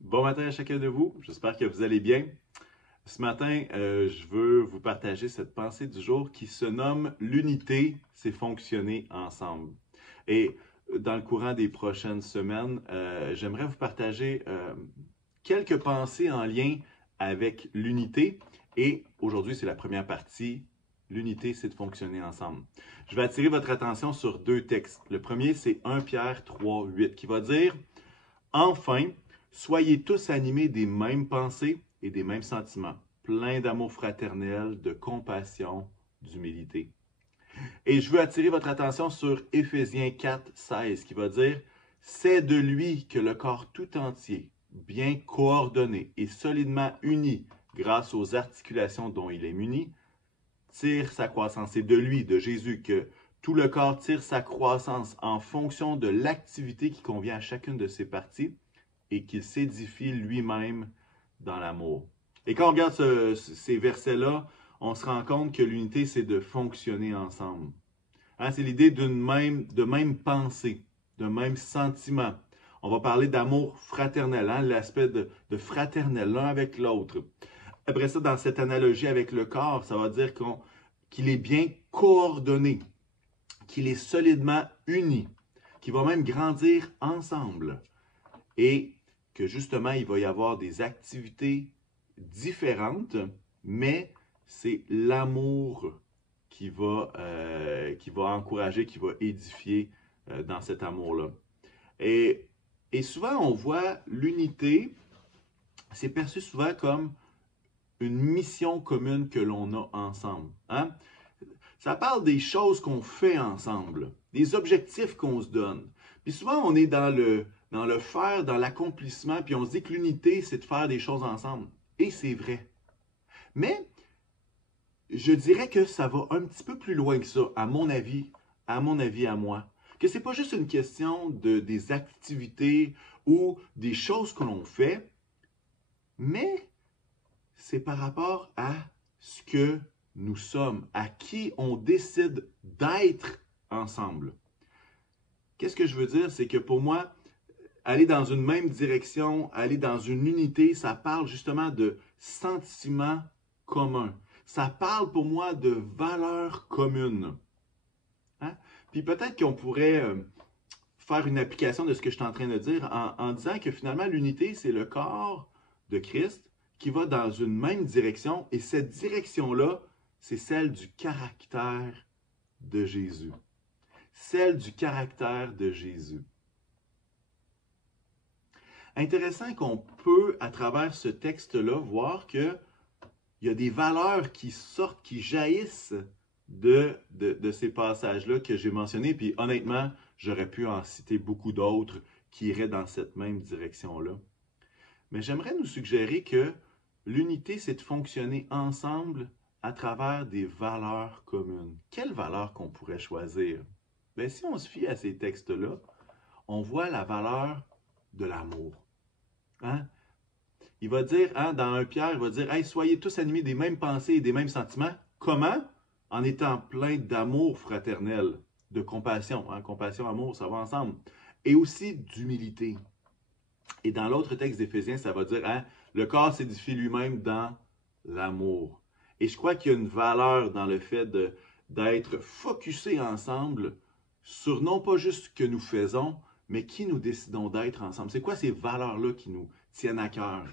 Bon matin à chacun de vous, j'espère que vous allez bien. Ce matin, je veux vous partager cette pensée du jour qui se nomme «L'unité, c'est fonctionner ensemble». Et dans le courant des prochaines semaines, j'aimerais vous partager quelques pensées en lien avec l'unité. Et aujourd'hui, c'est la première partie. L'unité, c'est de fonctionner ensemble. Je vais attirer votre attention sur deux textes. Le premier, c'est 1 Pierre 3, 8, qui va dire Enfin, soyez tous animés des mêmes pensées et des mêmes sentiments, pleins d'amour fraternel, de compassion, d'humilité. Et je veux attirer votre attention sur Éphésiens 4, 16, qui va dire C'est de lui que le corps tout entier, bien coordonné et solidement uni grâce aux articulations dont il est muni, tire sa croissance. C'est de lui, de Jésus, que tout le corps tire sa croissance en fonction de l'activité qui convient à chacune de ses parties et qu'il s'édifie lui-même dans l'amour. Et quand on regarde ces versets-là, on se rend compte que l'unité, c'est de fonctionner ensemble. Hein, c'est l'idée de même pensée, d'un même sentiment. On va parler d'amour fraternel, hein, l'aspect de fraternel, l'un avec l'autre. Après ça, dans cette analogie avec le corps, ça va dire qu'il est bien coordonné, qu'il est solidement uni, qu'il va même grandir ensemble. Et que justement, il va y avoir des activités différentes, mais c'est l'amour qui va encourager, qui va édifier dans cet amour-là. Et, et souvent, on voit l'unité, c'est perçu souvent comme une mission commune que l'on a ensemble. Hein? Ça parle des choses qu'on fait ensemble, des objectifs qu'on se donne. Puis souvent, on est dans le faire, dans l'accomplissement, puis on se dit que l'unité, c'est de faire des choses ensemble. Et c'est vrai. Mais je dirais que ça va un petit peu plus loin que ça, à mon avis à moi. Que c'est pas juste une question des activités ou des choses que l'on fait, mais c'est par rapport à ce que nous sommes, à qui on décide d'être ensemble. Qu'est-ce que je veux dire? C'est que pour moi, aller dans une même direction, aller dans une unité, ça parle justement de sentiments communs. Ça parle pour moi de valeurs communes. Hein? Puis peut-être qu'on pourrait faire une application de ce que je suis en train de dire en disant que finalement l'unité, c'est le corps de Christ qui va dans une même direction et cette direction-là, c'est celle du caractère de Jésus. Celle du caractère de Jésus. Intéressant qu'on peut, à travers ce texte-là, voir qu'il y a des valeurs qui sortent, qui jaillissent de ces passages-là que j'ai mentionnés. Puis honnêtement, j'aurais pu en citer beaucoup d'autres qui iraient dans cette même direction-là. Mais j'aimerais nous suggérer que l'unité, c'est de fonctionner ensemble à travers des valeurs communes. Quelles valeurs qu'on pourrait choisir? Bien, si on se fie à ces textes-là, on voit la valeur de l'amour. Hein? Il va dire, hein, dans 1 Pierre, il va dire hey, soyez tous animés des mêmes pensées et des mêmes sentiments. Comment? En étant plein d'amour fraternel, de compassion. Hein? Compassion, amour, ça va ensemble. Et aussi d'humilité. Et dans l'autre texte d'Éphésiens, ça va dire hein, le corps s'édifie lui-même dans l'amour. Et je crois qu'il y a une valeur dans le fait d'être focusés ensemble sur non pas juste ce que nous faisons, mais qui nous décidons d'être ensemble. C'est quoi ces valeurs-là qui nous tiennent à cœur?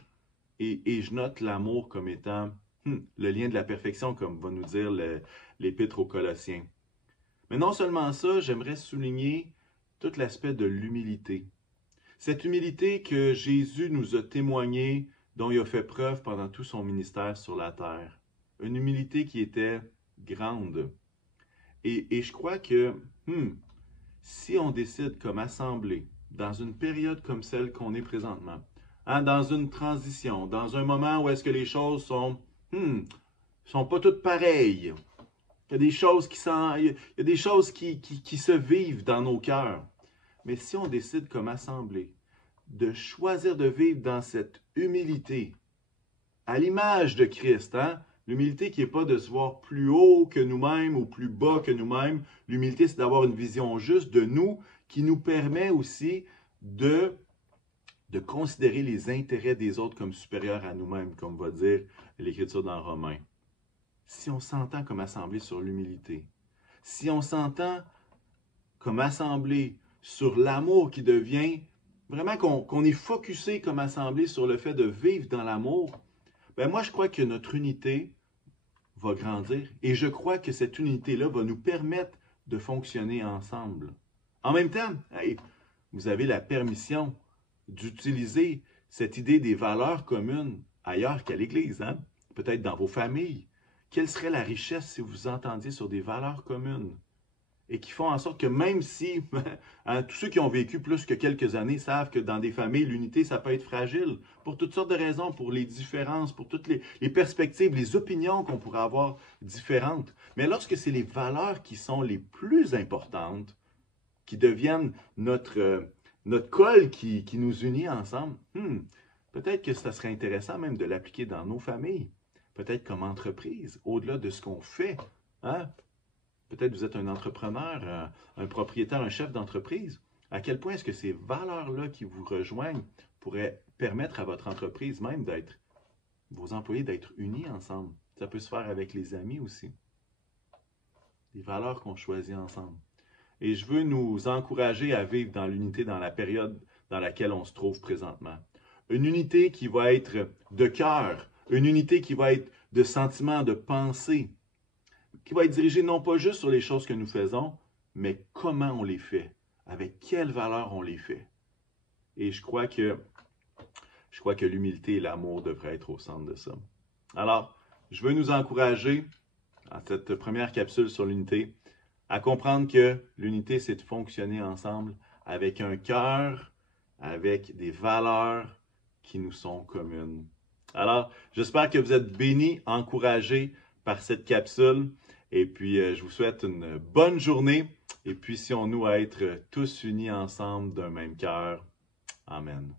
Et je note l'amour comme étant le lien de la perfection, comme va nous dire l'Épître aux Colossiens. Mais non seulement ça, j'aimerais souligner tout l'aspect de l'humilité. Cette humilité que Jésus nous a témoignée, dont il a fait preuve pendant tout son ministère sur la terre. Une humilité qui était grande. Et je crois que si on décide comme assemblée, dans une période comme celle qu'on est présentement, hein, dans une transition, dans un moment où est-ce que les choses sont pas toutes pareilles, il y a des choses il y a des choses qui se vivent dans nos cœurs. Mais si on décide comme assemblée de choisir de vivre dans cette humilité, à l'image de Christ, hein? L'humilité qui n'est pas de se voir plus haut que nous-mêmes ou plus bas que nous-mêmes. L'humilité, c'est d'avoir une vision juste de nous qui nous permet aussi de de considérer les intérêts des autres comme supérieurs à nous-mêmes, comme va dire l'Écriture dans Romains. Si on s'entend comme assemblée sur l'humilité, si on s'entend comme assemblée sur l'amour qui devient, vraiment qu'on est focusé comme assemblée sur le fait de vivre dans l'amour, ben moi je crois que notre unité va grandir et je crois que cette unité-là va nous permettre de fonctionner ensemble. En même temps, hey, vous avez la permission d'utiliser cette idée des valeurs communes ailleurs qu'à l'Église, hein? Peut-être dans vos familles. Quelle serait la richesse si vous entendiez sur des valeurs communes et qui font en sorte que même si hein, tous ceux qui ont vécu plus que quelques années savent que dans des familles, l'unité, ça peut être fragile pour toutes sortes de raisons, pour les différences, pour toutes les perspectives, les opinions qu'on pourrait avoir différentes. Mais lorsque c'est les valeurs qui sont les plus importantes, qui deviennent notre colle qui nous unit ensemble, peut-être que ça serait intéressant même de l'appliquer dans nos familles, peut-être comme entreprise, au-delà de ce qu'on fait. Hein? Peut-être vous êtes un entrepreneur, un propriétaire, un chef d'entreprise. À quel point est-ce que ces valeurs-là qui vous rejoignent pourraient permettre à votre entreprise même d'être, vos employés d'être unis ensemble? Ça peut se faire avec les amis aussi. Des valeurs qu'on choisit ensemble. Et je veux nous encourager à vivre dans l'unité dans la période dans laquelle on se trouve présentement. Une unité qui va être de cœur, une unité qui va être de sentiment, de pensée, qui va être dirigée non pas juste sur les choses que nous faisons, mais comment on les fait, avec quelles valeurs on les fait. Et je crois que l'humilité et l'amour devraient être au centre de ça. Alors, je veux nous encourager, dans cette première capsule sur l'unité, à comprendre que l'unité, c'est de fonctionner ensemble avec un cœur, avec des valeurs qui nous sont communes. Alors, j'espère que vous êtes bénis, encouragés par cette capsule. Et puis, je vous souhaite une bonne journée. Et puissions-nous être tous unis ensemble d'un même cœur. Amen.